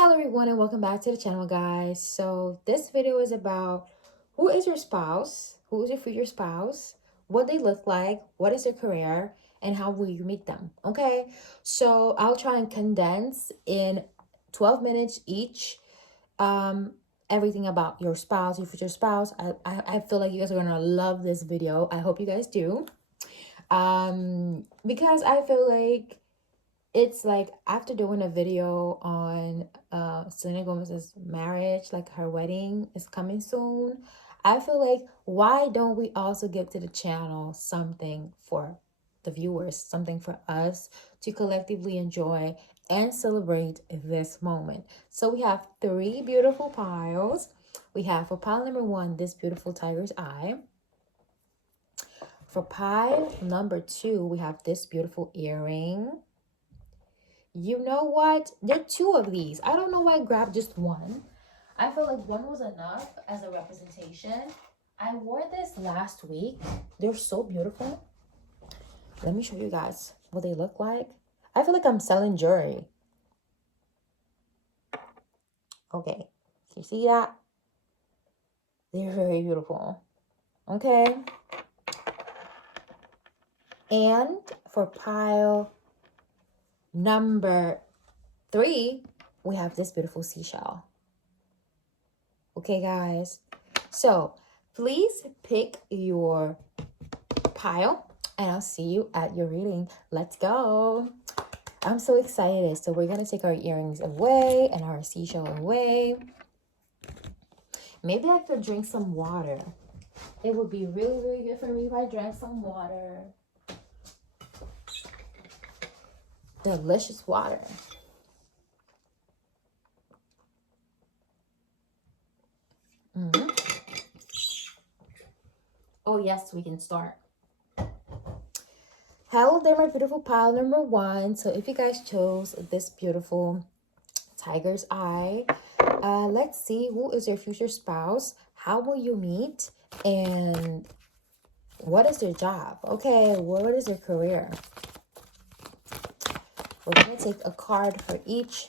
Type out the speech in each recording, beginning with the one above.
Hello everyone and welcome back to the channel, guys. So this video is about who is your spouse, who is your future spouse, what they look like, what is their career, and how will you meet them. Okay, so I'll try and condense in 12 minutes each um everything about your spouse, your future spouse. I feel like you guys are gonna love this video. I hope you guys do. Because I feel like it's like after doing a video on Selena Gomez's marriage, like her wedding is coming soon. I feel like why don't we also give to the channel something for the viewers, something for us to collectively enjoy and celebrate this moment. So we have three beautiful piles. We have for pile number one, this beautiful tiger's eye. For pile number two, we have this beautiful earring. You know what? There are two of these. I don't know why I grabbed just one. I feel like one was enough as a representation. I wore this last week. They're so beautiful. Let me show you guys what they look like. I feel like I'm selling jewelry. Okay. You see that? They're very beautiful. Okay. And for pile number three, we have this beautiful seashell. Okay, guys. So please pick your pile and I'll see you at your reading. Let's go. I'm so excited. So we're going to take our earrings away and our seashell away. Maybe I could drink some water. It would be really, really good for me if I drank some water. Delicious water. Oh, yes, we can start. Hello there, my beautiful pile number one. So if you guys chose this beautiful tiger's eye, let's see who is your future spouse, how will you meet, and what is their job? Okay, what is their career? We're going to take a card for each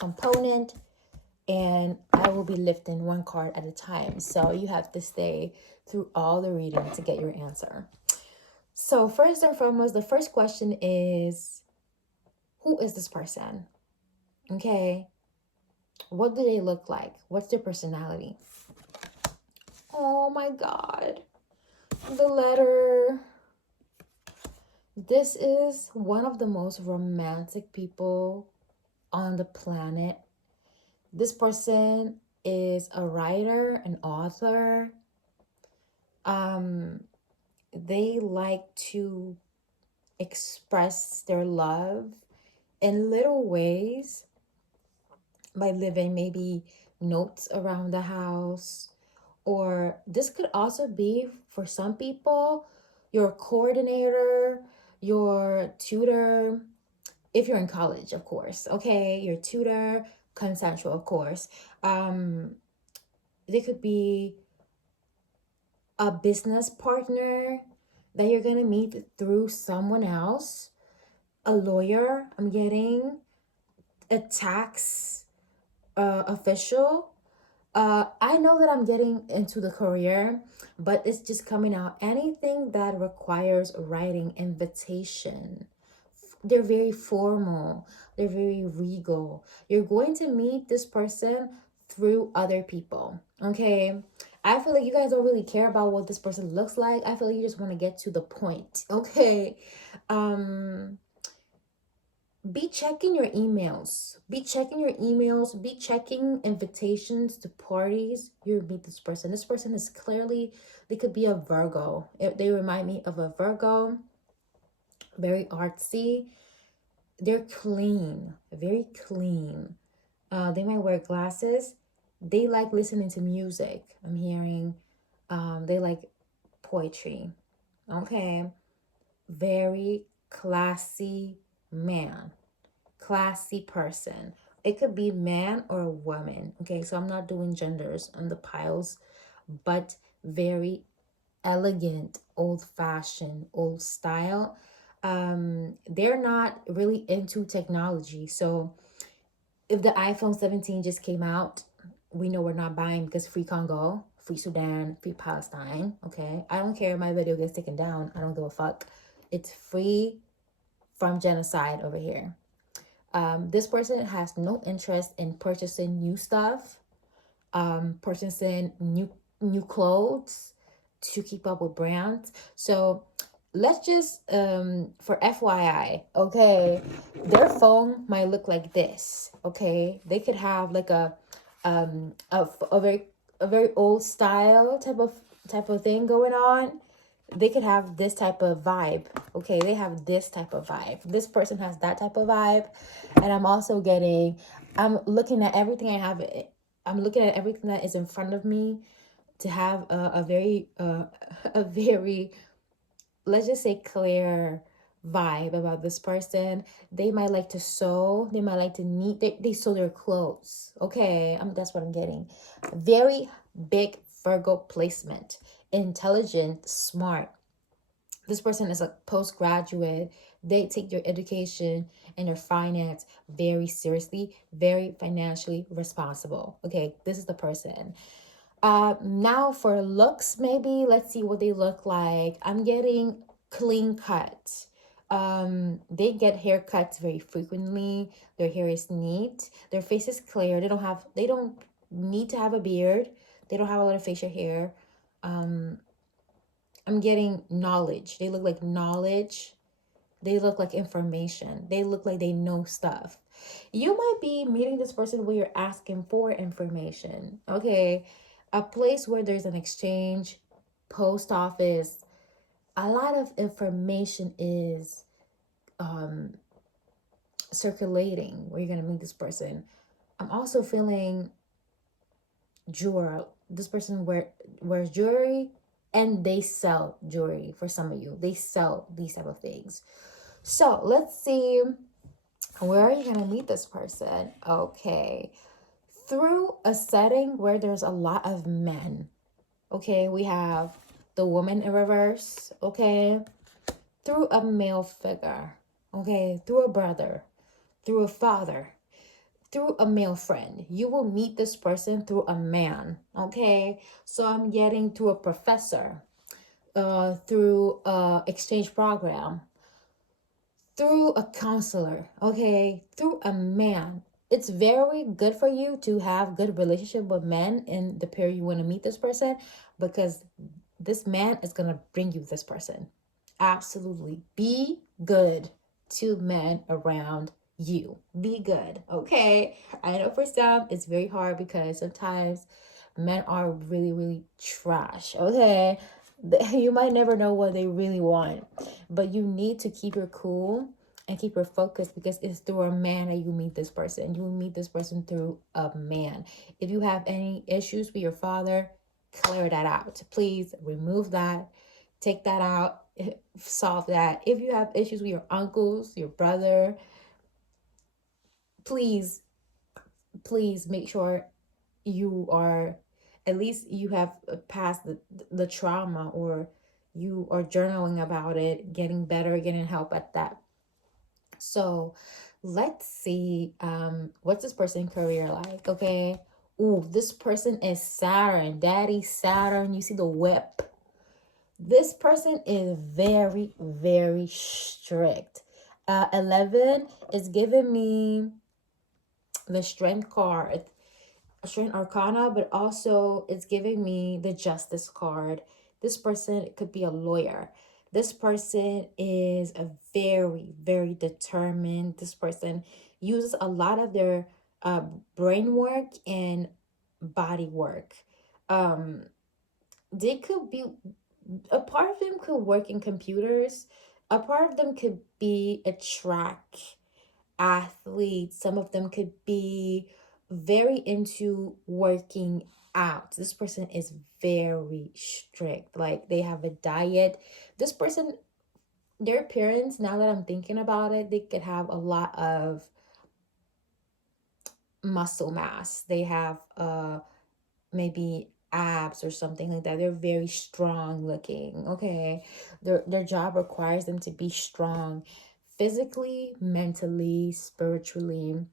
component, and I will be lifting one card at a time. So you have to stay through all the reading to get your answer. So first and foremost, the first question is, who is this person? Okay, what do they look like? What's their personality? Oh my God, the letter. This is one of the most romantic people on the planet. This person is a writer, an author. They like to express their love in little ways by living maybe notes around the house, or this could also be for some people your coordinator, your tutor, if you're in college, of course. Okay, your tutor, consensual, of course. They could be a business partner that you're gonna meet through someone else, a lawyer, I'm getting a tax official. I know that I'm getting into the career, but it's just coming out. Anything that requires writing invitation. They're very formal. They're very regal. You're going to meet this person through other people. Okay. I feel like you guys don't really care about what this person looks like. I feel like you just want to get to the point. Okay. Be checking your emails. Be checking your emails. Be checking invitations to parties. You meet this person. This person is clearly, they could be a Virgo. They remind me of a Virgo. Very artsy. They're clean. Very clean. They might wear glasses. They like listening to music. I'm hearing they like poetry. Okay. Very classy man. Classy person. It could be man or a woman. Okay, so I'm not doing genders on the piles, but very elegant, old-fashioned, old style. They're not really into technology, so if the iPhone 17 just came out, we know we're not buying because free Congo, free Sudan, free Palestine. Okay, I don't care if my video gets taken down. I don't give a fuck. It's free from genocide over here. This person has no interest in purchasing new stuff, purchasing new clothes to keep up with brands. So let's just for FYI, okay, their phone might look like this. Okay, they could have like a very old style type of thing going on. They could have this type of vibe. Okay, they have this type of vibe. This person has that type of vibe. And I'm looking at everything I have. I'm looking at everything that is in front of me to have a very a very, let's just say, clear vibe about this person. They might like to sew. They might like to knit. They sew their clothes. Okay, that's what I'm getting. Very big Virgo placement. Intelligent, smart. This person is a postgraduate. They take their education and their finance very seriously, very financially responsible. Okay, this is the person. Now for looks, maybe let's see what they look like. I'm getting clean cut. They get haircuts very frequently. Their hair is neat. Their face is clear. They don't need to have a beard. They don't have a lot of facial hair. I'm getting knowledge. They look like knowledge. They look like information. They look like they know stuff. You might be meeting this person where you're asking for information. Okay. A place where there's an exchange, post office, a lot of information is circulating where you're going to meet this person. I'm also feeling jewelry. This person wears jewelry, and they sell jewelry. For some of you, they sell these type of things. So let's see, where are you going to meet this person? Okay, through a setting where there's a lot of men. Okay, we have the woman in reverse. Okay, through a male figure. Okay, through a brother, through a father, through a male friend. You will meet this person through a man. Okay, so I'm getting through a professor, through a exchange program, through a counselor. Okay, through a man. It's very good for you to have good relationship with men in the period you want to meet this person, because this man is gonna bring you this person. Absolutely, be good to men around you. Be good. Okay, I know for some it's very hard because sometimes men are really trash. Okay, you might never know what they really want, but you need to keep your cool and keep your focus, because it's through a man that you meet this person. You will meet this person through a man. If you have any issues with your father, clear that out. Please remove that, take that out, solve that. If you have issues with your uncles, your brother, please make sure you are, at least you have passed the trauma, or you are journaling about it, getting better, getting help at that. So let's see, what's this person career like? Okay, ooh, this person is Saturn, daddy Saturn. You see the whip. This person is very strict. 11 is giving me the strength card, strength arcana, but also it's giving me the justice card. This person could be a lawyer. This person is a very determined. This person uses a lot of their brain work and body work. They could be, a part of them could work in computers, a part of them could be a track athlete, some of them could be very into working out. This person is very strict, like they have a diet. This person, their parents, now that I'm thinking about it, they could have a lot of muscle mass. They have maybe abs or something like that. They're very strong looking. Okay, their job requires them to be strong physically, mentally, spiritually.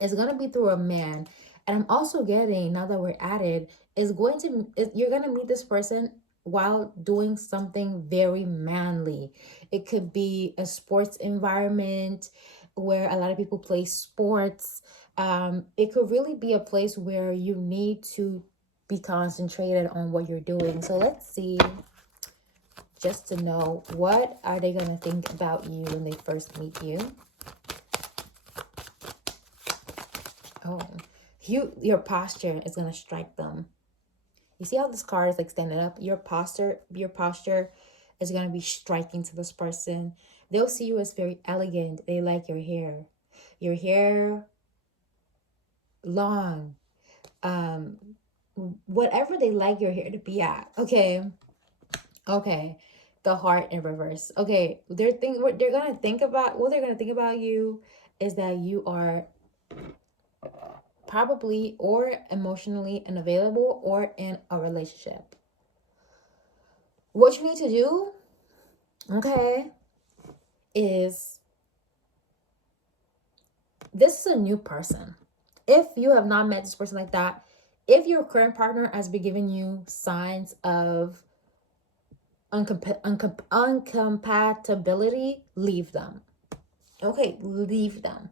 It's going to be through a man. And I'm also getting, now that we're at it, you're going to meet this person while doing something very manly. It could be a sports environment where a lot of people play sports. It could really be a place where you need to be concentrated on what you're doing. So let's see, just to know, what are they going to think about you when they first meet you? Oh, your posture is going to strike them. You see how this card is like standing up? Your posture is going to be striking to this person. They'll see you as very elegant. They like your hair. Your hair long. Whatever they like your hair to be at. Okay. Okay. The heart in reverse. Okay. What they're going to think about you is that you are probably or emotionally unavailable or in a relationship. What you need to do, okay, is this is a new person. If you have not met this person like that, if your current partner has been giving you signs of uncompatibility, leave them. Okay, leave them.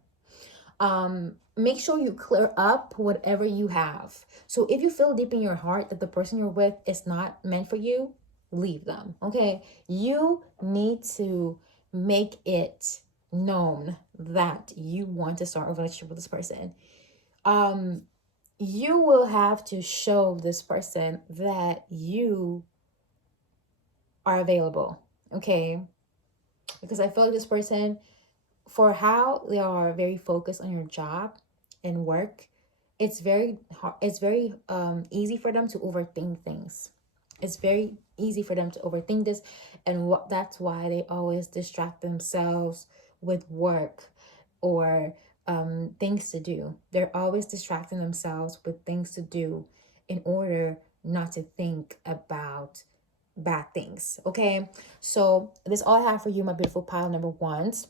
Make sure you clear up whatever you have. So if you feel deep in your heart that the person you're with is not meant for you, leave them. Okay, you need to make it known that you want to start a relationship with this person. You will have to show this person that you are available. Okay, because I feel like this person, for how they are very focused on your job and work, it's very hard, it's very easy for them to overthink things. It's very easy for them to overthink this, and that's why they always distract themselves with work or things to do. They're always distracting themselves with things to do in order not to think about bad things. Okay, so this all I have for you, my beautiful pile number ones.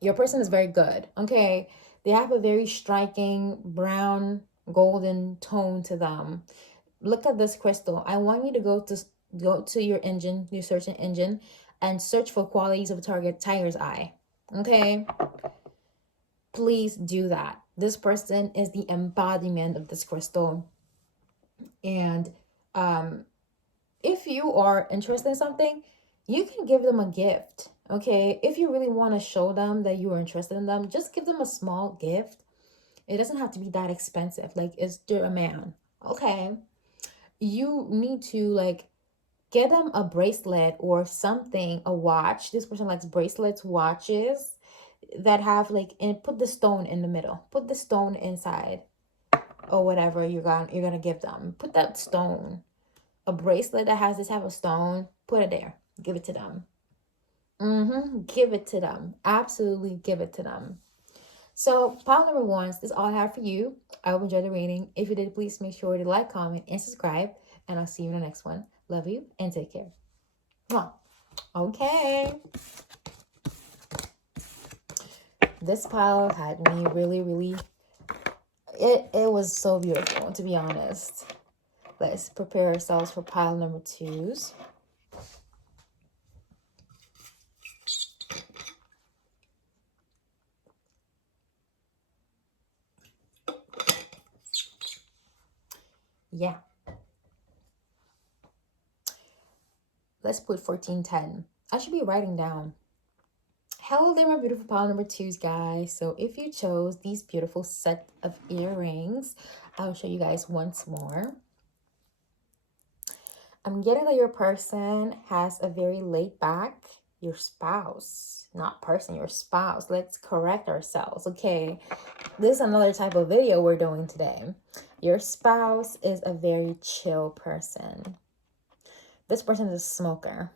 Your person is very good. Okay, they have a very striking brown golden tone to them. Look at this crystal. I want you to go to your engine, your search engine, and search for qualities of a target tiger's eye. Okay, please do that. This person is the embodiment of this crystal. And if you are interested in something, you can give them a gift. Okay, if you really want to show them that you are interested in them, just give them a small gift. It doesn't have to be that expensive. Like, it's to a man. Okay, you need to like get them a bracelet or something, a watch. This person likes bracelets, watches that have like, and put the stone in the middle. Put the stone inside or whatever you're gonna give them. Put that stone, a bracelet that has this type of stone, put it there. Give it to them. Give it to them. Absolutely give it to them. So pile number one, this is all I have for you. I hope you enjoyed the reading. If you did, please make sure to like, comment, and subscribe. And I'll see you in the next one. Love you and take care. Okay. This pile had me really, it was so beautiful, to be honest. Let's prepare ourselves for pile number twos. Yeah. Let's put 1410. I should be writing down. Hello there, my beautiful pile number twos, guys. So if you chose these beautiful set of earrings, I'll show you guys once more. I'm getting that your person has a very laid back, your spouse, not person, your spouse. Let's correct ourselves. Okay, this is another type of video we're doing today. Your spouse is a very chill person. This person is a smoker.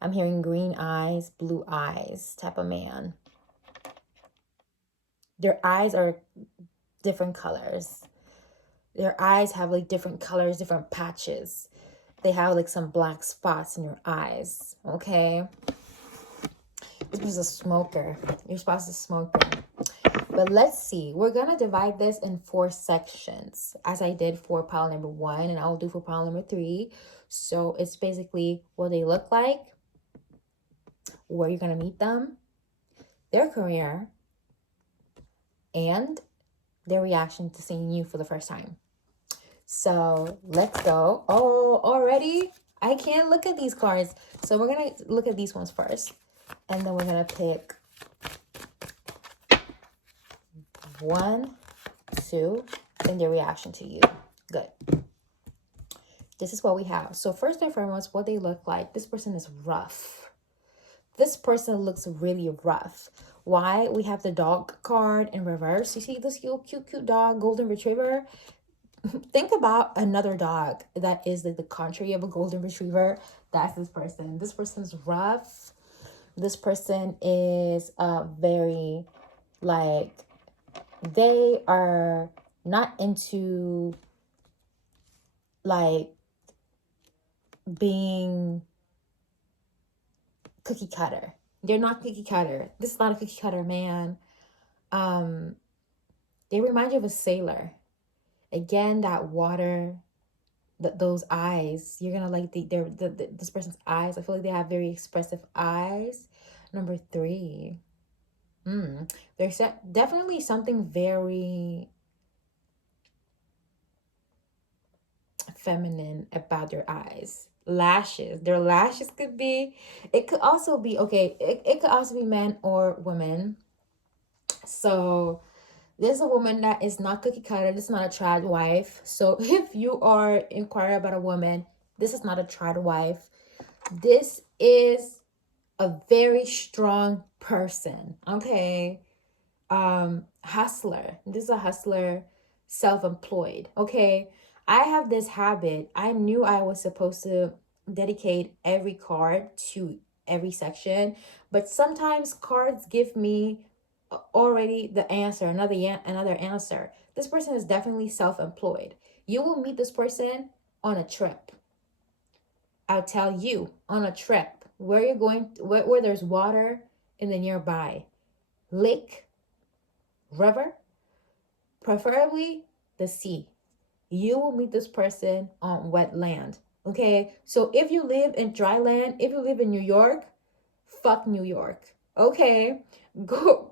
I'm hearing green eyes, blue eyes type of man. Their eyes are different colors. Their eyes have like different colors, different patches. They have like some black spots in your eyes. Okay. This was a smoker. Your spouse is a smoker. But let's see. We're going to divide this in 4 sections, as I did for pile number 1, and I'll do for pile number 3. So it's basically what they look like, where you're going to meet them, their career, and their reaction to seeing you for the first time. So let's go. Oh, already? I can't look at these cards. So we're going to look at these ones first. And then we're going to pick 1, 2, and their reaction to you. Good. This is what we have. So first and foremost, what they look like. This person is rough. This person looks really rough. Why? We have the dog card in reverse. You see this cute dog, golden retriever? Think about another dog that is like the country of a golden retriever. That's this person. This person's rough. This person is very, like, they are not into, like, being cookie cutter. They're not cookie cutter. This is not a cookie cutter man. They remind you of a sailor. Again, that water, those eyes. You're gonna like this person's eyes. I feel like they have very expressive eyes. Number 3. There's definitely something very feminine about their eyes. Lashes. Their lashes could be, it could also be, okay, it could also be men or women. So this is a woman that is not cookie cutter. This is not a trad wife. So if you are inquiring about a woman, this is not a trad wife. This is a very strong person. Okay. Hustler. This is a hustler, self-employed. Okay. I have this habit. I knew I was supposed to dedicate every card to every section, but sometimes cards give me already the answer, another answer. This person is definitely self-employed. You will meet this person on a trip. I'll tell you, on a trip where you're going, where there's water in the nearby lake, river, preferably the sea. You will meet this person on wet land. Okay, so if you live in dry land, if you live in New York, fuck New York. Okay, go.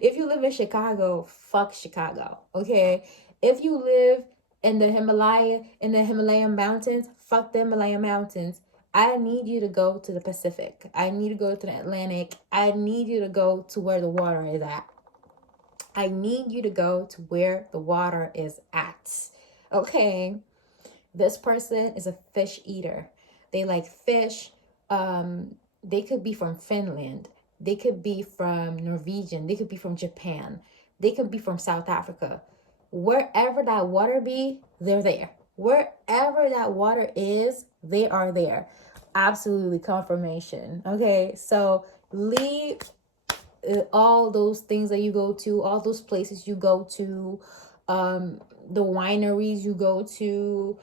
If you live in Chicago, fuck Chicago. Okay, if you live in the Himalayan mountains, fuck the Himalayan mountains. I need you to go to the Pacific. I need to go to the Atlantic. I need you to go to where the water is at. I need you to go to where the water is at. Okay, this person is a fish eater. They like fish. They could be from Finland. They could be from Norwegian. They could be from Japan. They could be from South Africa. Wherever that water be, they're there. Wherever that water is, they are there. Absolutely confirmation. Okay, so leave all those things that you go to, all those places you go to, the wineries you go to,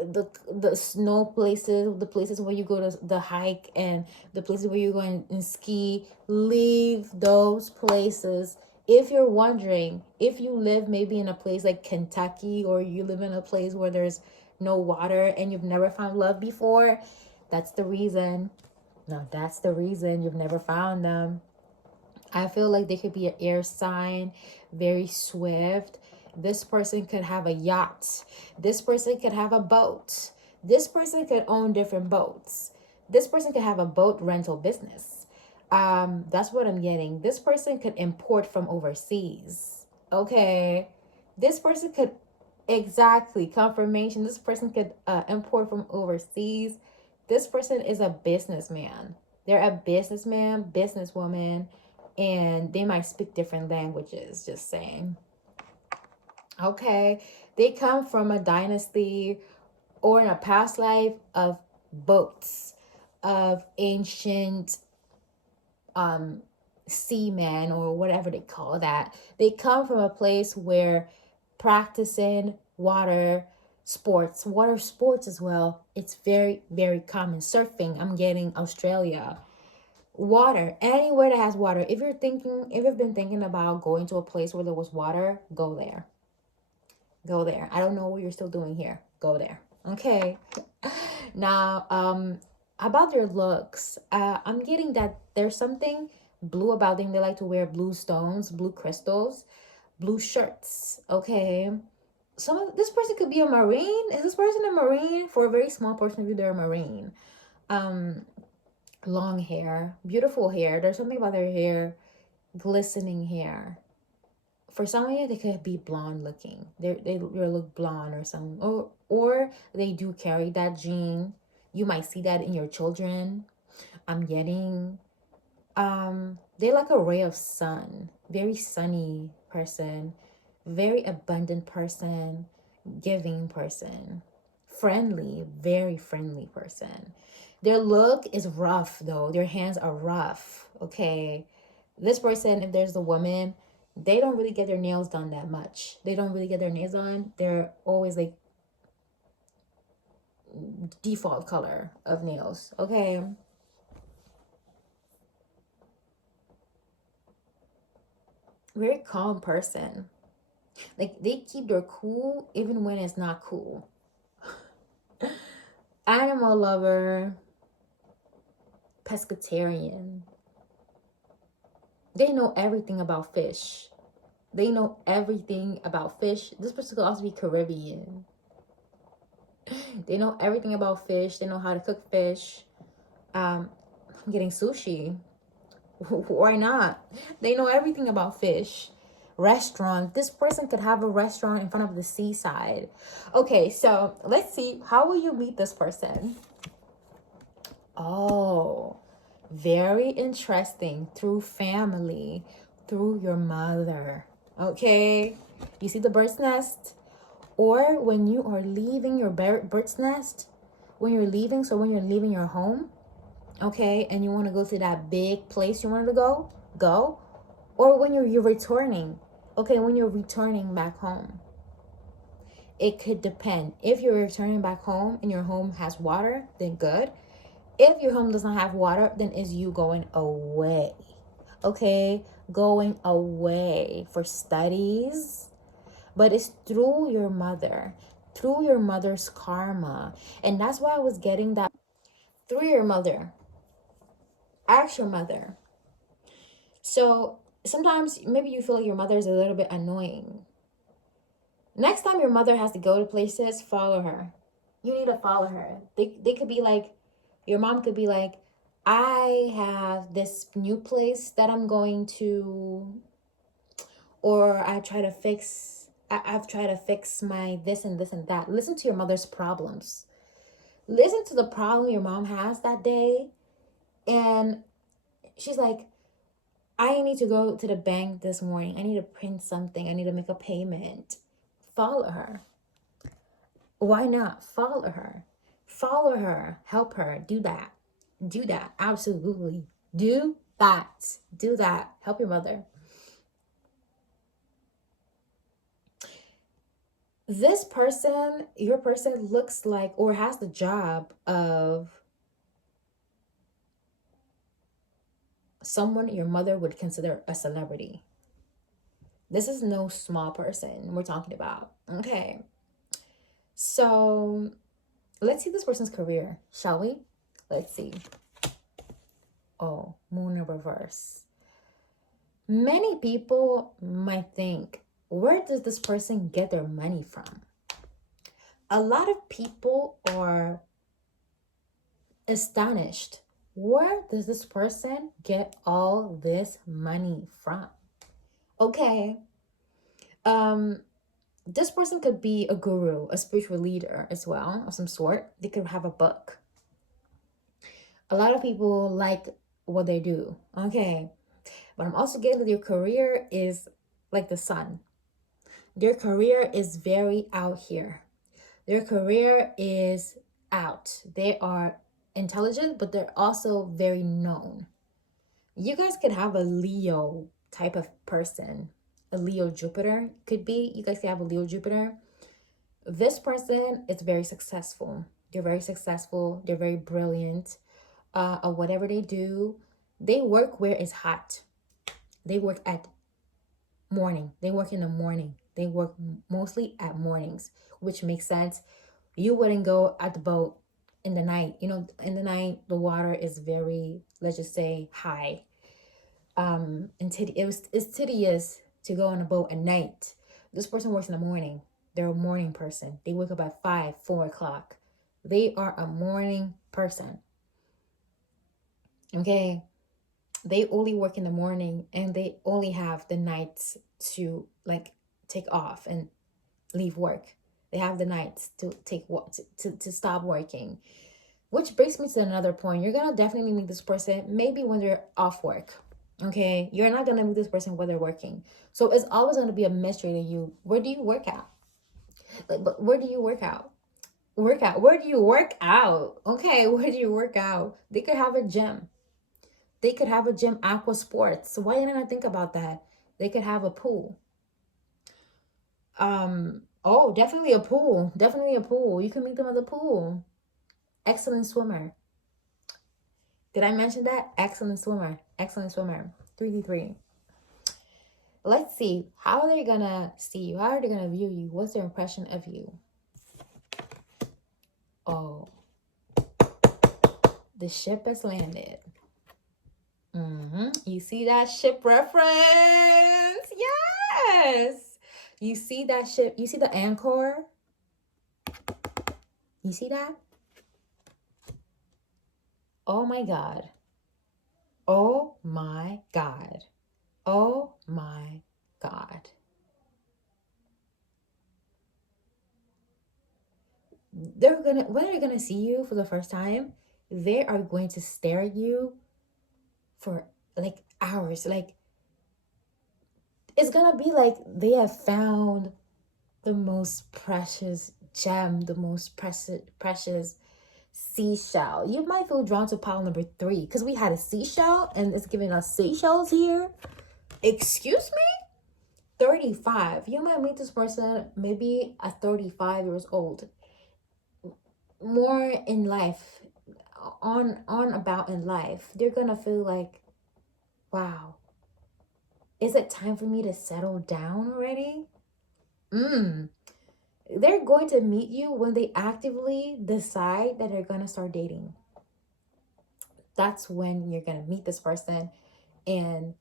the snow places, the places where you go to the hike, and the places where you go and ski. Leave those places. If you're wondering, if you live maybe in a place like Kentucky, or you live in a place where there's no water and you've never found love before, that's the reason. No, that's the reason you've never found them. I feel like they could be an air sign, very swift. This person could have a yacht. This person could have a boat. This person could own different boats. This person could have a boat rental business. That's what I'm getting. This person could import from overseas. Okay. This person could, exactly, confirmation. This person could import from overseas. This person is a businessman. They're a businessman, businesswoman, and they might speak different languages, just saying. Okay, they come from a dynasty or in a past life of boats, of ancient seamen, or whatever they call that. They come from a place where practicing water sports as well, it's very, very common. Surfing, I'm getting Australia. Water, anywhere that has water. If you've been thinking about going to a place where there was water, go there. Go there. I don't know what you're still doing here. Go there. Okay. Now, about their looks, I'm getting that there's something blue about them. They like to wear blue stones, blue crystals, blue shirts. Okay. This person could be a marine. Is this person a marine? For a very small portion of you, they're a marine. Um, long hair, beautiful hair. There's something about their hair, glistening hair. For some of you, they could be blonde looking. They look blonde or something, or they do carry that gene. You might see that in your children. I'm getting they're like a ray of sun, very sunny person, very abundant person, giving person, friendly, very friendly person. Their look is rough though. Their hands are rough. Okay. This person, if there's a woman, they don't really get their nails done that much. They don't really get their nails on. They're always like default color of nails. Okay. Very calm person. Like they keep their cool even when it's not cool. Animal lover, pescatarian. They know everything about fish. They know everything about fish. This person could also be Caribbean. They know everything about fish. They know how to cook fish. I'm getting sushi. Why not? They know everything about fish. Restaurant. This person could have a restaurant in front of the seaside. Okay, so let's see. How will you meet this person? Oh, very interesting. Through family, through your mother. Okay, you see the bird's nest? Or when you are leaving your bird's nest, when you're leaving, so when you're leaving your home, okay, and you want to go to that big place you wanted to go. Or when you're returning, okay, when you're returning back home. It could depend. If you're returning back home and your home has water, then good. If your home does not have water, then is you going away. Okay, going away for studies, but it's through your mother, through your mother's karma. And that's why I was getting that through your mother. Ask your mother. So sometimes maybe you feel like your mother is a little bit annoying. Next time your mother has to go to places, follow her. You need to follow her. They could be like, your mom could be like, I have this new place that I'm going to, or I've tried to fix my this and this and that. Listen to your mother's problems. Listen to the problem your mom has that day. And she's like, I need to go to the bank this morning. I need to print something. I need to make a payment. Follow her. Why not? Follow her. Follow her. Help her. Do that. Do that. Absolutely. Do that. Do that. Help your mother. This person, your person looks like or has the job of someone your mother would consider a celebrity. This is no small person we're talking about. Okay. So let's see this person's career, shall we? Let's see. Oh, moon in reverse. Many people might think, where does this person get their money from? A lot of people are astonished. Where does this person get all this money from? Okay. This person could be a guru, a spiritual leader as well, of some sort. They could have a book. A lot of people like what they do. Okay. But I'm also getting that their career is like the sun. Their career is very out here. Their career is out. They are intelligent, but they're also very known. You guys could have a Leo type of person. A Leo Jupiter could be. You guys could have a Leo Jupiter. This person is very successful. They're very successful. They're very brilliant. Whatever they do, They work where it's hot. They work at morning. They work in the morning. They work mostly at mornings, which makes sense. You wouldn't go at the boat in the night. You know, in the night, the water is very, let's just say, high. And it's tedious to go on a boat at night. This person works in the morning. They're a morning person. They wake up at 5, 4 o'clock. They are a morning person. Okay. They only work in the morning and they only have the nights to like take off and leave work. They have the nights to to stop working. Which brings me to another point. You're gonna definitely meet this person maybe when they're off work. Okay, you're not gonna meet this person when they're working. So it's always gonna be a mystery to you. Where do you work out? Like, but where do you work out? Work out. Where do you work out? Okay, where do you work out? They could have a gym. They could have a gym, aqua sports. So why didn't I think about that? They could have a pool. Oh, definitely a pool. Definitely a pool. You can meet them at the pool. Excellent swimmer. Did I mention that? Excellent swimmer. Excellent swimmer. 3D3. Let's see. How are they gonna see you? How are they gonna view you? What's their impression of you? Oh, the ship has landed. You see that ship reference? Yes. You see that ship? You see the anchor? You see that? Oh my God. Oh my God. Oh my God. When they're gonna see you for the first time, they are going to stare at you for like hours. Like it's gonna be like they have found the most precious gem, the most precious seashell. You might feel drawn to pile number 3 because we had a seashell and it's giving us seashells here. Excuse me? 35. You might meet this person maybe at 35 years old. More in life, on about in life. They're gonna feel like, wow, is it time for me to settle down already? They're going to meet you when they actively decide that they're gonna start dating. That's when you're gonna meet this person, and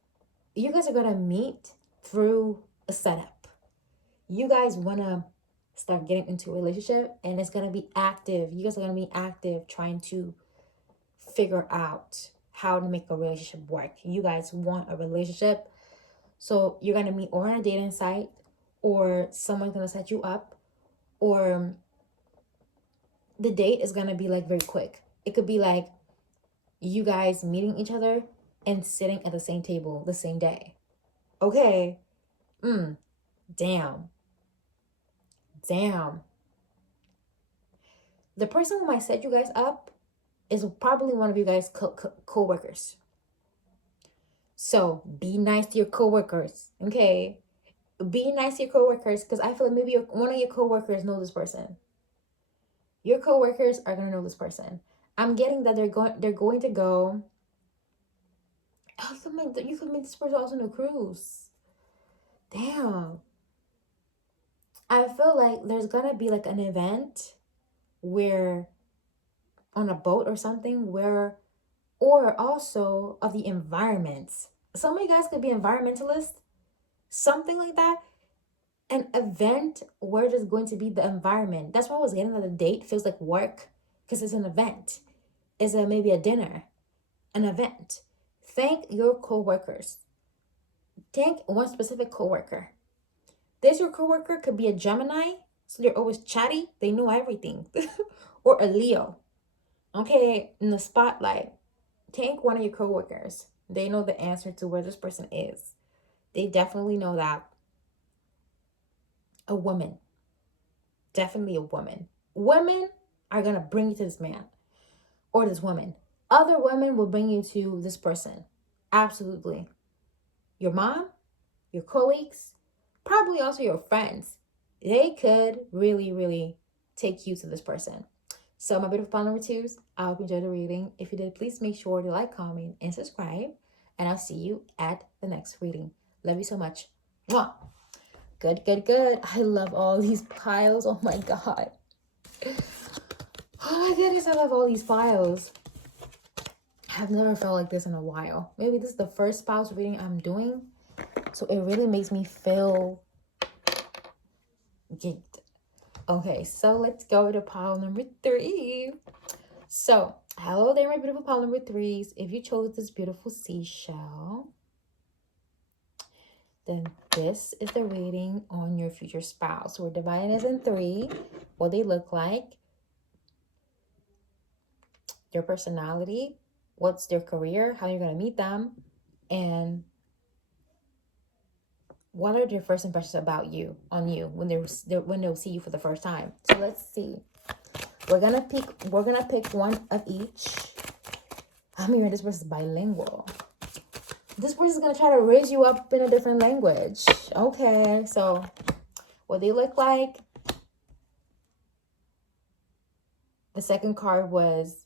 you guys are gonna meet through a setup. You guys wanna start getting into a relationship, and it's gonna be active. You guys are gonna be active trying to figure out how to make a relationship work. You guys want a relationship, so you're gonna meet or on a dating site, or someone's gonna set you up, or the date is gonna be like very quick. It could be like you guys meeting each other and sitting at the same table the same day. Okay. Damn. The person who might set you guys up is probably one of you guys co-workers. So be nice to your co-workers. Okay. Be nice to your co-workers, because I feel like maybe one of your co-workers know this person. Your co-workers are gonna know this person. I'm getting that they're going to go. Oh, you could meet this person also on a cruise. Damn. I feel like there's gonna be like an event where on a boat or something where, or also of the environments. Some of you guys could be environmentalists, something like that. An event where there's going to be the environment. That's why I was getting that the date feels like work, because it's an event. It's maybe a dinner, an event. Thank your co-workers. Thank one specific co-worker. This your coworker could be a Gemini, so they're always chatty, they know everything. Or a Leo. Okay, in the spotlight. Thank one of your coworkers. They know the answer to where this person is. They definitely know that. A woman. Definitely a woman. Women are gonna bring you to this man or this woman. Other women will bring you to this person. Absolutely. Your mom, your colleagues, probably also your friends. They could really, really take you to this person. So my beautiful pile number twos, I hope you enjoyed the reading. If you did, please make sure to like, comment, and subscribe. And I'll see you at the next reading. Love you so much. Mwah! Good, good, good. I love all these piles. Oh my god. Oh my goodness, I love all these piles. I've never felt like this in a while. Maybe this is the first piles reading I'm doing. So it really makes me feel geeked. Okay, so let's go to pile number 3. So, hello there, my beautiful pile number 3s. If you chose this beautiful seashell, then this is the reading on your future spouse. We're dividing this in 3. What they look like, their personality, what's their career, how you're going to meet them, and what are their first impressions about you, on you, when they'll see you for the first time. So let's see. We're gonna pick one of each. I'm hearing this person's bilingual. This person's gonna try to raise you up in a different language. Okay, so what they look like. The second card was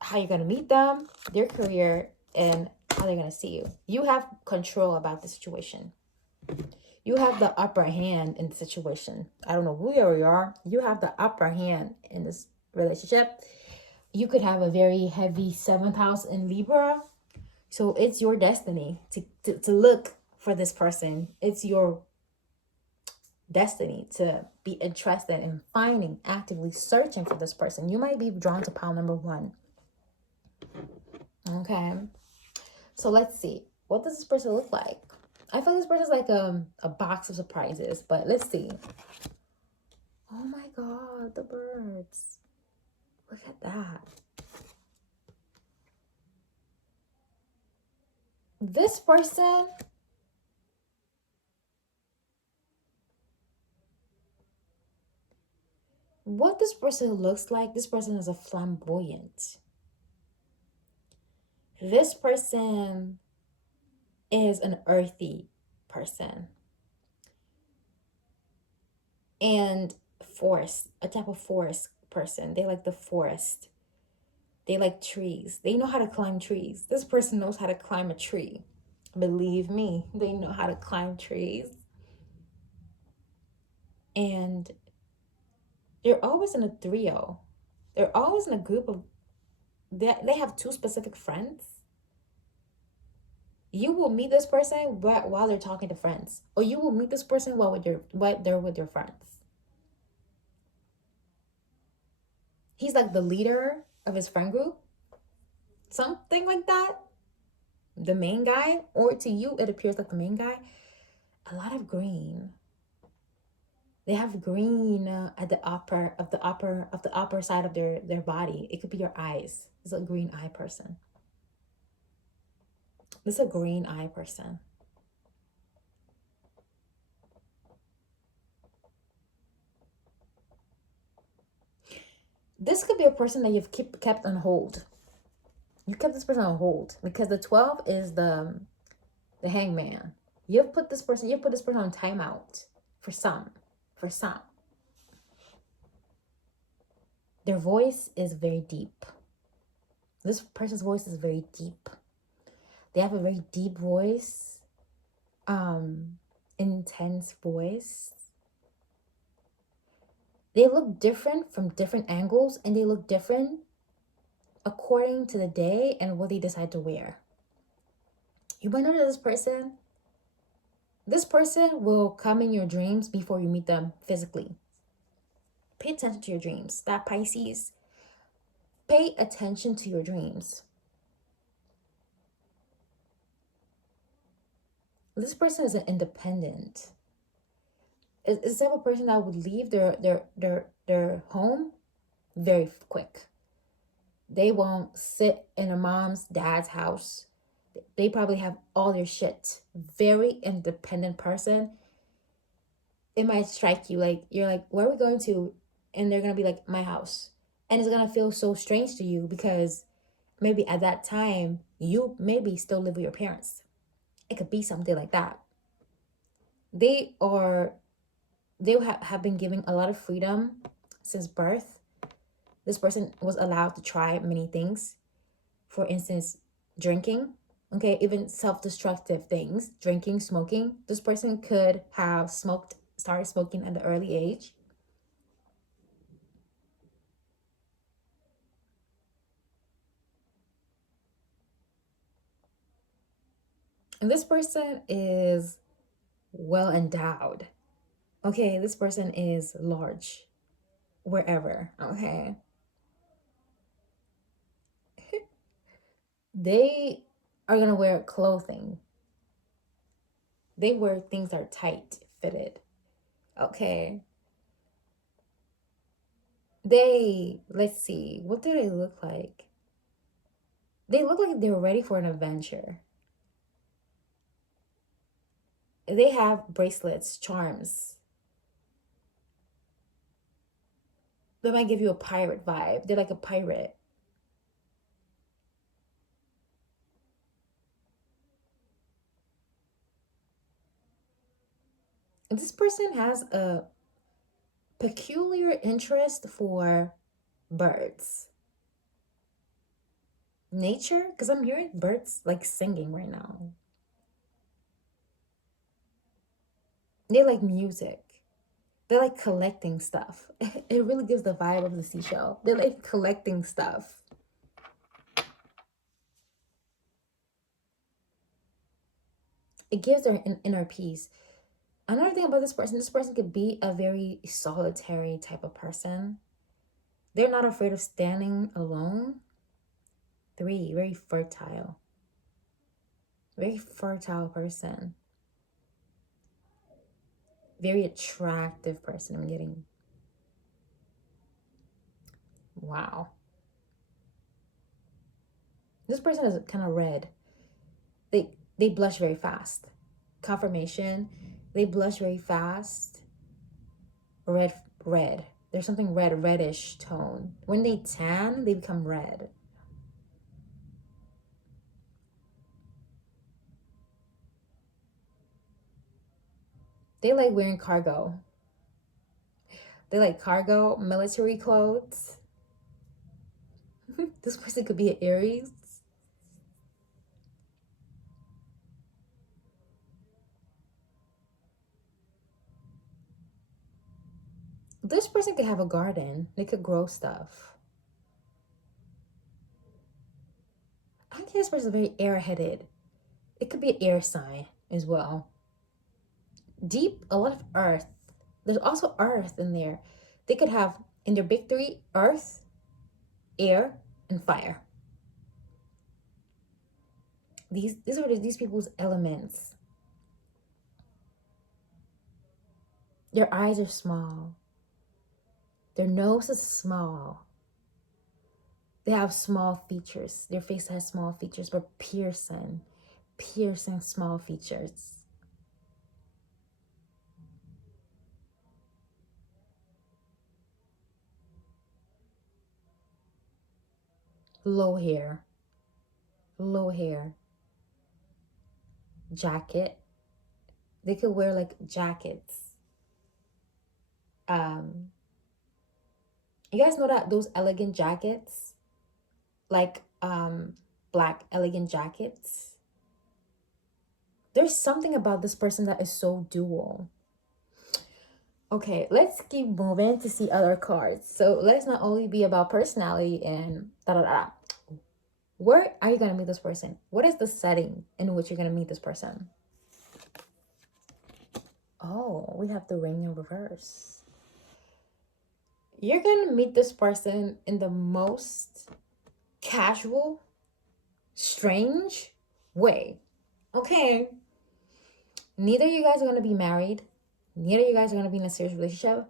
how you're gonna meet them, their career, and how they're gonna see you. You have control about the situation. You have the upper hand in the situation. I don't know who you are. You have the upper hand in this relationship. You could have a very heavy 7th house in Libra. So it's your destiny to look for this person. It's your destiny to be interested in finding, actively searching for this person. You might be drawn to pile number 1. Okay. So let's see. What does this person look like? I feel this person's like a box of surprises, but let's see. Oh my god, the birds. Look at that. This person, what this person looks like, this person is a flamboyant. This person is an earthy person. And forest, a type of forest person. They like the forest. They like trees. They know how to climb trees. This person knows how to climb a tree. Believe me, they know how to climb trees. And they're always in a trio. They're always in a group of, they have 2 specific friends. You will meet this person while they're talking to friends. Or you will meet this person while they're with your friends. He's like the leader of his friend group. Something like that. The main guy. Or to you, it appears like the main guy. A lot of green. They have green at the upper side of their body. It could be your eyes. It's a green eye person. This is a green eye person. This could be a person that you've kept on hold. You kept this person on hold because the 12 is the hangman. You've put this person on timeout for some. Their voice is very deep. This person's voice is very deep. They have a very deep voice, intense voice. They look different from different angles, and they look different according to the day and what they decide to wear. You might know that this person will come in your dreams before you meet them physically. Pay attention to your dreams. That Pisces, pay attention to your dreams. This person is an independent. It's the type of person that would leave their home very quick. They won't sit in a mom's, dad's house. They probably have all their shit. Very independent person. It might strike you like, you're like, where are we going to? And they're going to be like, my house. And it's going to feel so strange to you because maybe at that time, you maybe still live with your parents. It could be something like that. They are they have been given a lot of freedom since birth. This person was allowed to try many things. For instance, drinking, okay, even self-destructive things, drinking, smoking. This person could have started smoking at an early age. And this person is well endowed. Okay, this person is large wherever. Okay, they are gonna wear clothing. They wear things that are tight fitted. Okay, let's see, what do they look like? They look like they're ready for an adventure. They have bracelets, charms. They might give you a pirate vibe. They're like a pirate. And this person has a peculiar interest for birds. Nature, because I'm hearing birds like singing right now. They like music. They like collecting stuff. It really gives the vibe of the seashell. They like collecting stuff. It gives their inner peace. Another thing about this person could be a very solitary type of person. They're not afraid of standing alone. 3, very fertile. Very fertile person. Very attractive person. I'm getting. Wow. This person is kind of red. They blush very fast. Confirmation. They blush very fast. Red. There's something reddish tone. When they tan, they become red. They like wearing cargo. They like cargo, military clothes. This person could be an Aries. This person could have a garden. They could grow stuff. I think this person is very airheaded. It could be an air sign as well. Deep, a lot of earth. There's also earth in there. They could have in their big 3 earth, air, and fire. These are these people's elements. Their eyes are small. Their nose is small. They have small features. Their face has small features, but piercing small features. Low hair. Jacket. They could wear like jackets. Um, you guys know that those elegant jackets, like black elegant jackets. There's something about this person that is so dual. Okay, let's keep moving to see other cards. So let's not only be about personality and da da da. Where are you gonna meet this person? What is the setting in which you're gonna meet this person? Oh, we have the ring in reverse. You're gonna meet this person in the most casual, strange way. Okay. Neither of you guys are gonna be married. Neither of you guys are gonna be in a serious relationship.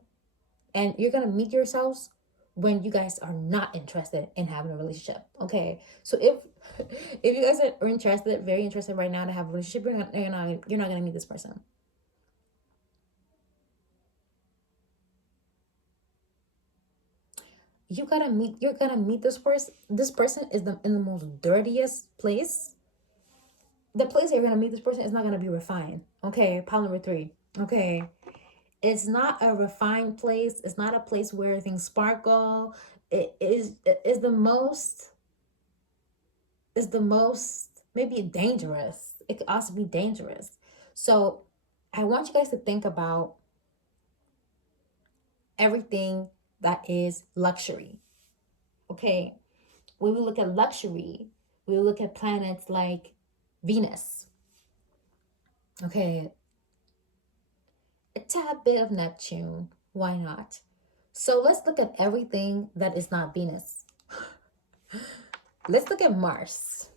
And you're gonna meet yourselves when you guys are not interested in having a relationship. Okay. So if you guys are interested, very interested right now to have a relationship, you're not gonna meet this person. You're gonna meet this person. This person is in the most dirtiest place. The place that you're gonna meet this person is not gonna be refined. Okay, pile number 3. Okay. It's not a refined place. It's not a place where things sparkle. It is the most maybe dangerous. It could also be dangerous. So I want you guys to think about everything that is luxury. Okay. When we look at luxury, we look at planets like Venus. Okay. A tad bit of Neptune. Why not? So let's look at everything that is not Venus. Let's look at Mars.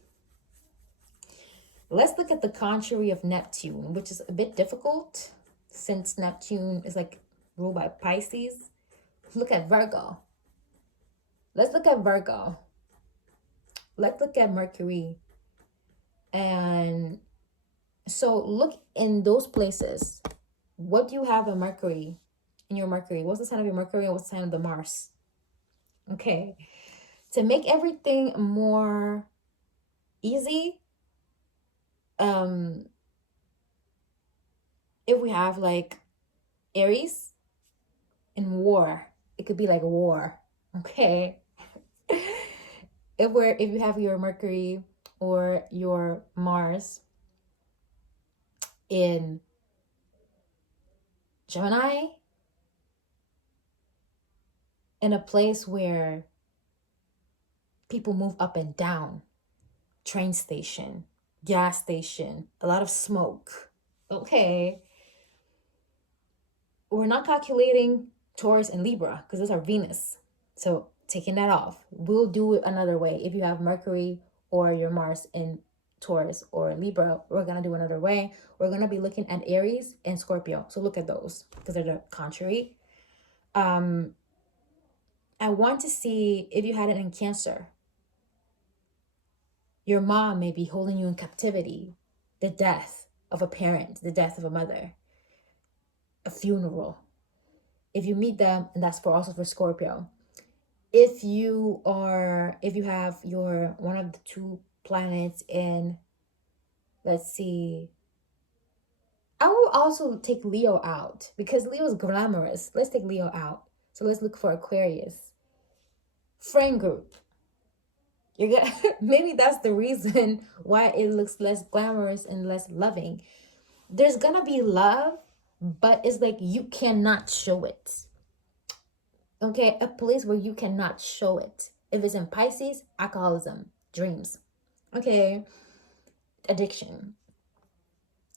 Let's look at the contrary of Neptune, which is a bit difficult since Neptune is like ruled by Pisces. Look at Virgo. Let's look at Virgo. Let's look at Mercury. And so look in those places. What do you have in Mercury? In your Mercury? What's the sign of your Mercury and what's the sign of the Mars? Okay. To make everything more easy, if we have like Aries in war, it could be like war. Okay. If you have your Mercury or your Mars in Gemini, in a place where people move up and down, train station, gas station, a lot of smoke. Okay. We're not calculating Taurus and Libra because those are Venus. So taking that off, we'll do it another way. If you have Mercury or your Mars in Taurus or Libra, we're going to do another way. We're going to be looking at Aries and Scorpio. So look at those because they're the contrary. I want to see if you had it in Cancer. Your mom may be holding you in captivity, the death of a parent, the death of a mother, a funeral. If you meet them, and that's also for Scorpio. If you have your one of the two planets in, let's see, I will also take Leo out because Leo is glamorous. Let's take Leo out. So let's look for Aquarius. Friend group. You're gonna maybe that's the reason why it looks less glamorous and less loving. There's gonna be love, but it's like you cannot show it. Okay, a place where you cannot show it. If it's in Pisces, alcoholism, dreams. Okay, addiction.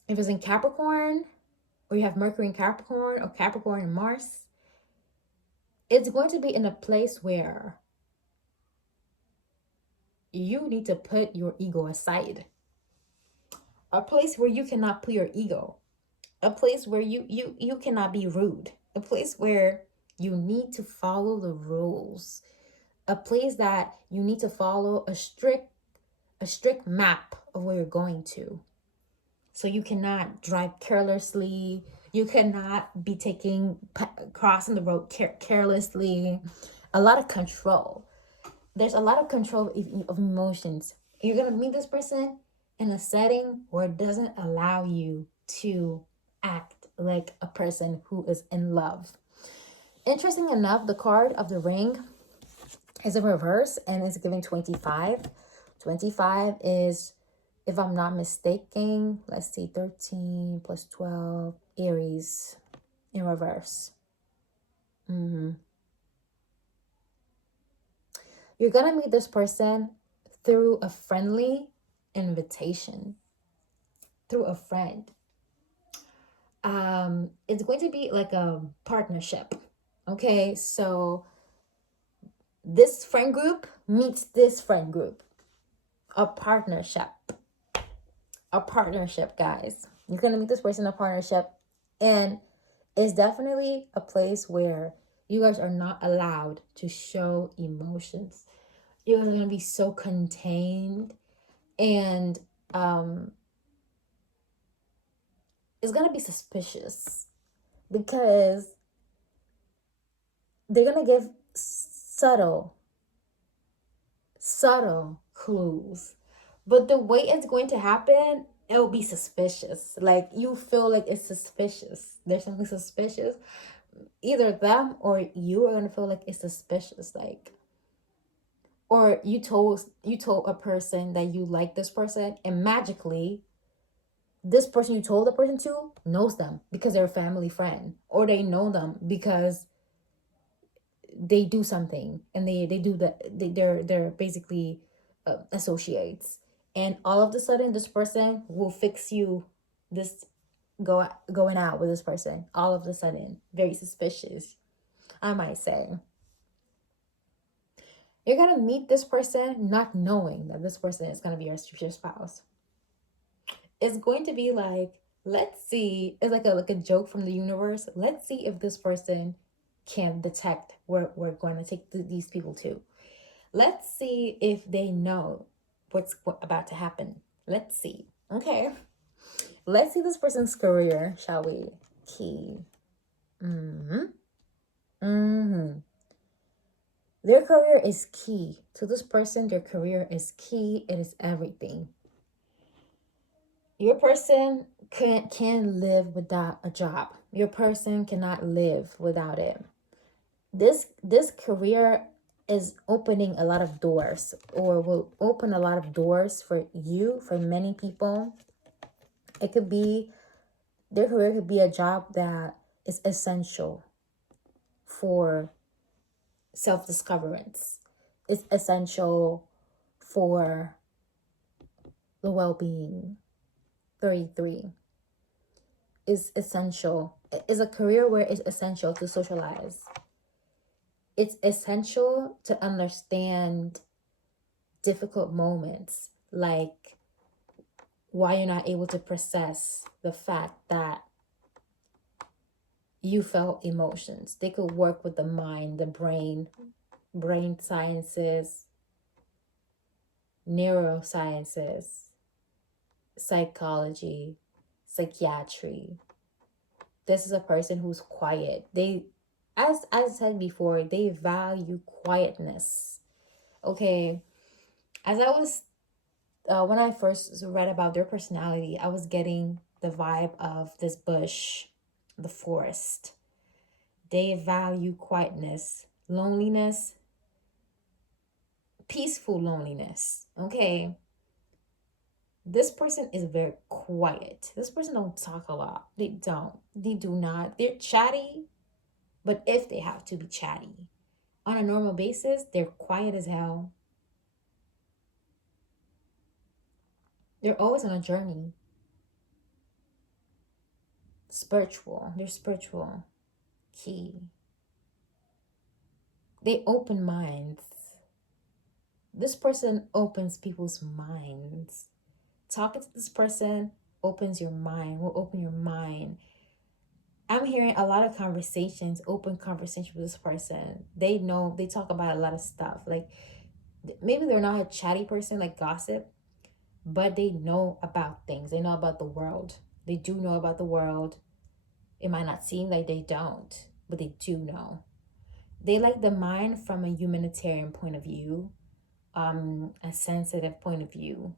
If it's in Capricorn, or you have Mercury in Capricorn, or Capricorn and Mars, it's going to be in a place where you need to put your ego aside. A place where you cannot put your ego. A place where you cannot be rude. A place where you need to follow the rules. A place that you need to follow a strict map of where you're going to. So you cannot drive carelessly. You cannot be crossing the road carelessly. A lot of control. There's a lot of control of emotions. You're going to meet this person in a setting where it doesn't allow you to act like a person who is in love. Interesting enough, the card of the ring is in reverse and it's giving 25. 25 is, if I'm not mistaken, let's see, 13 plus 12, Aries in reverse. You're going to meet this person through a friendly invitation, through a friend. It's going to be like a partnership. Okay, so this friend group meets this friend group. A partnership, guys. You're going to meet this person in a partnership, and it's definitely a place where you guys are not allowed to show emotions. You guys are going to be so contained, and it's going to be suspicious because they're going to give subtle clues. But the way it's going to happen, it will be suspicious. Like you feel like it's suspicious. There's something suspicious. Either them or you are gonna feel like it's suspicious. Like, or you told a person that you like this person, and magically this person you told the person to knows them because they're a family friend, or they know them because they do something, and they do that, they're basically associates, and all of a sudden this person will fix you this going out with this person all of a sudden. Very suspicious, I might say. You're gonna meet this person not knowing that this person is gonna be your future spouse. It's going to be like, let's see, it's like a joke from the universe. Let's see if this person can detect where we're going to take these people to. Let's see if they know what's about to happen. Let's see. Okay. Let's see this person's career, shall we? Key. Mm-hmm. Mm-hmm. Their career is key. To this person, their career is key. It is everything. Your person can live without a job. Your person cannot live without it. This career is opening a lot of doors, or will open a lot of doors for you, for many people. It could be, their career could be a job that is essential for self-discoverance. It's essential for the well-being. 33 is essential. Is a career where it's essential to socialize. It's essential to understand difficult moments, like why you're not able to process the fact that you felt emotions. They could work with the mind, the brain sciences, neurosciences, psychology, psychiatry. This is a person who's quiet. They, as I said before, they value quietness. Okay, as I was when I first read about their personality, I was getting the vibe of this bush, the forest. They value quietness, loneliness, peaceful loneliness. Okay, this person is very quiet. This person don't talk a lot. They don't. They do not. They're chatty, but if they have to be chatty, on a normal basis, they're quiet as hell. They're always on a journey. Spiritual. They're spiritual. Key. They open minds. This person opens people's minds. Talking to this person opens your mind, will open your mind. I'm hearing a lot of conversations, open conversations with this person. They know, they talk about a lot of stuff. Like maybe they're not a chatty person, like gossip, but they know about things. They know about the world. They do know about the world. It might not seem like they don't, but they do know. They like the mind from a humanitarian point of view, a sensitive point of view.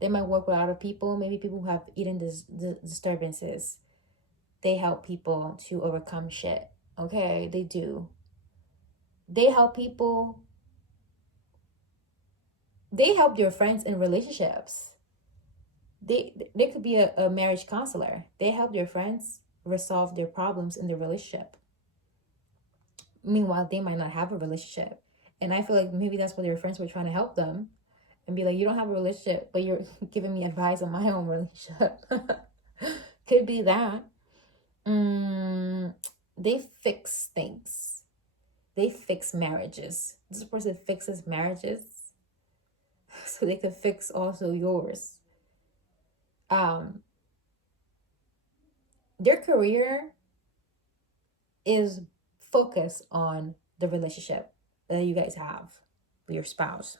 They might work with other people, maybe people who have eating disturbances. They help people to overcome shit. Okay, they do. They help people. They help your friends in relationships. They could be a marriage counselor. They help their friends resolve their problems in their relationship. Meanwhile, they might not have a relationship. And I feel like maybe that's what their friends were trying to help them and be like, you don't have a relationship, but you're giving me advice on my own relationship. Could be that. They fix things. They fix marriages. This person fixes marriages so they can fix also yours. Their career is focused on the relationship that you guys have with your spouse.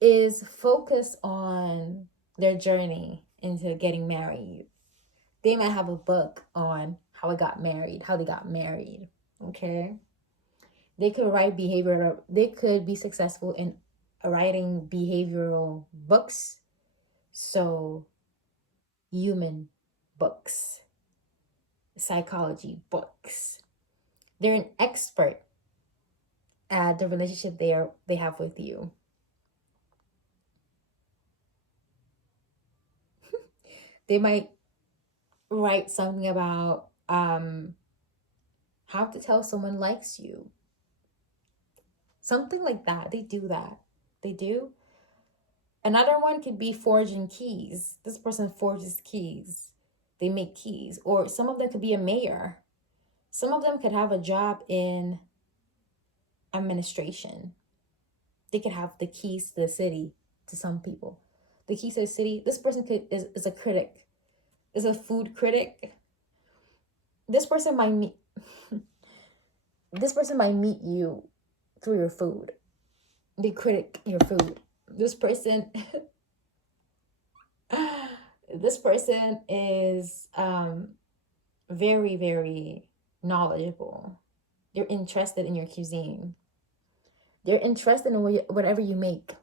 Is focused on their journey into getting married. They might have a book on how I got married, how they got married. Okay. They could write behavioral, they could be successful in writing behavioral books. So, human books, psychology books. They're an expert at the relationship they have with you. They might write something about how to tell someone likes you. Something like that. They do that. They do. Another one could be forging keys. This person forges keys. They make keys. Or some of them could be a mayor. Some of them could have a job in administration. They could have the keys to the city to some people. The keys to the city. This person is a critic, is a food critic. This person might meet this person might meet you through your food. They critic your food. This person this person is very, very knowledgeable. They're interested in your cuisine. They're interested in whatever you make.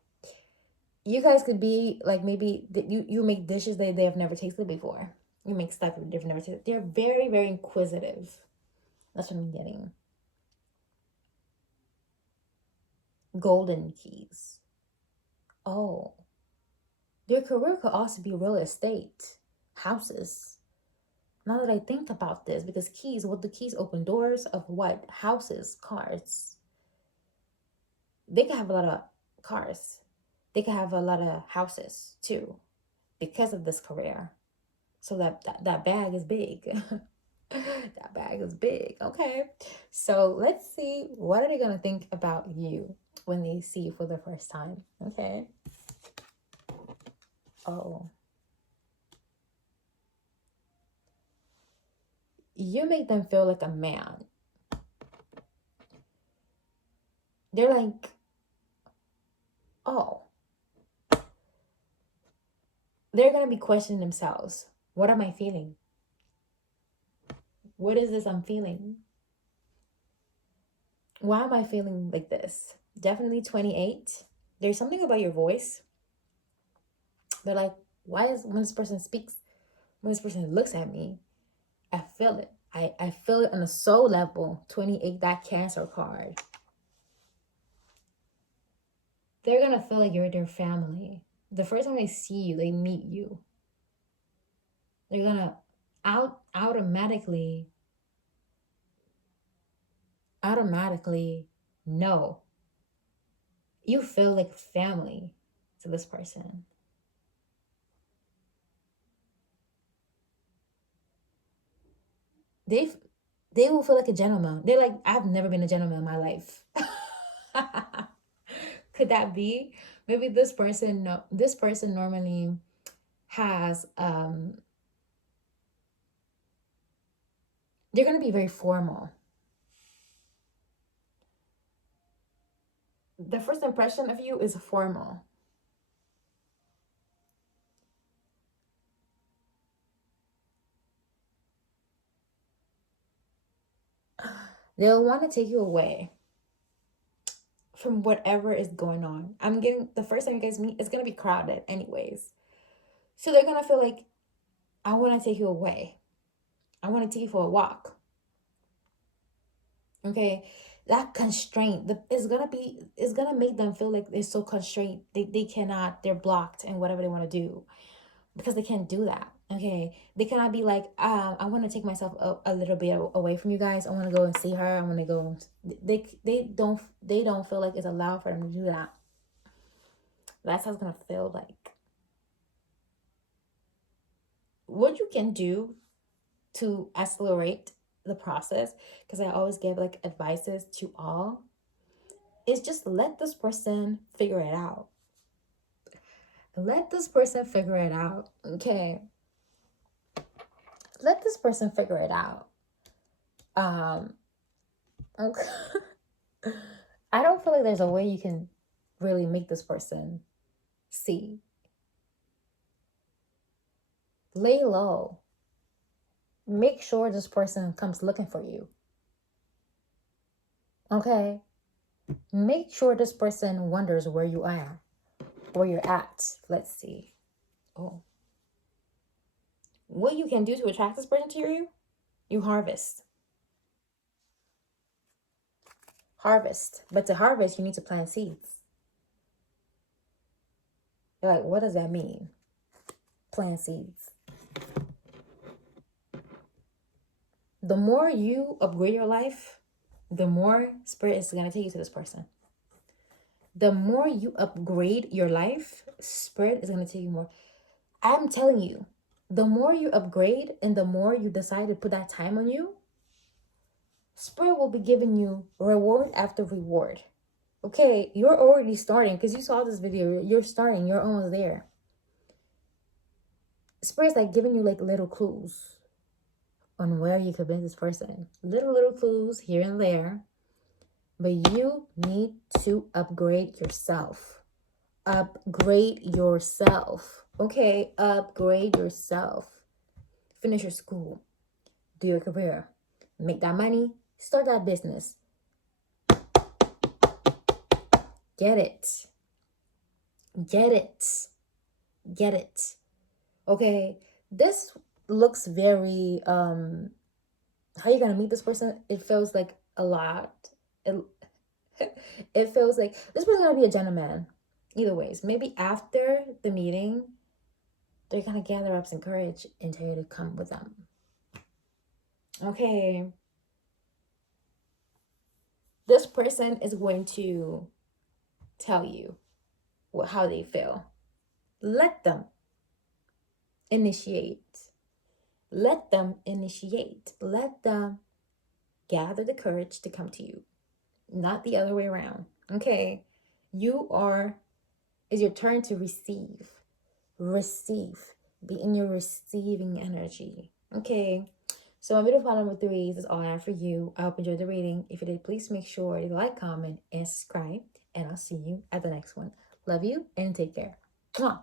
You guys could be like, maybe you make dishes they have never tasted before. You make stuff they've never tasted. They're very, very inquisitive. That's what I'm getting. Golden keys. Oh, their career could also be real estate, houses. Now that I think about this, because keys, what the keys open doors of what? Houses, cars. They could have a lot of cars. They could have a lot of houses too, because of this career. So that bag is big. That bag is big. Okay. So let's see, what are they gonna think about you when they see you for the first time? Okay. Oh. You make them feel like a man. They're like, oh. They're gonna be questioning themselves. What am I feeling? What is this I'm feeling? Why am I feeling like this? Definitely 28. There's something about your voice. They're like, why is when this person speaks, when this person looks at me, I feel it. I feel it on a soul level. 28, that Cancer card. They're gonna feel like you're their family. The first time they see you, they meet you, they're gonna automatically know. You feel like family to this person. They they will feel like a gentleman. They're like, I've never been a gentleman in my life. Could that be? Maybe this person, no, this person normally has they're going to be very formal. The first impression of you is formal. They'll want to take you away from whatever is going on. I'm getting, the first time you guys meet, it's going to be crowded anyways. So they're going to feel like, I want to take you away. I want to take you for a walk. Okay, that constraint is gonna make them feel like they're so constrained. They cannot, they're blocked in whatever they want to do, because they can't do that. Okay, they cannot be like, I want to take myself a little bit away from you guys. I want to go and see her. I want to go. They don't feel like it's allowed for them to do that. That's how it's gonna feel like. What you can do to accelerate the process, because I always give like advices to all, is just let this person figure it out. Let this person figure it out. Okay, let this person figure it out. Okay. I don't feel like there's a way you can really make this person see. Lay low. Make sure this person comes looking for you. Okay, make sure this person wonders where you are, where you're at. Let's see. Oh. What you can do to attract this person to you? You harvest. Harvest. But to harvest, you need to plant seeds. You're like, what does that mean? Plant seeds. The more you upgrade your life, the more spirit is going to take you to this person. The more you upgrade your life, spirit is going to take you more. I'm telling you, the more you upgrade and the more you decide to put that time on you, spirit will be giving you reward after reward. Okay, you're already starting because you saw this video. You're starting. You're almost there. Spirit's like giving you like little clues on where you could meet this person. Little clues here and there. But you need to upgrade yourself. Upgrade yourself. Okay, upgrade yourself. Finish your school. Do your career. Make that money. Start that business. Get it. Get it. Get it. Okay, this looks very how you gonna meet this person? It feels like a lot. It feels like this person's gonna be a gentleman. Either ways, maybe after the meeting, they're gonna gather up some courage and tell you to come with them. Okay. This person is going to tell you how they feel. Let them initiate. Let them initiate. Let them gather the courage to come to you. Not the other way around. Okay. It's your turn to receive. Receive. Be in your receiving energy. Okay. So my video file number 3 is all I have for you. I hope you enjoyed the reading. If you did, please make sure to like, comment, and subscribe. And I'll see you at the next one. Love you and take care. Mwah.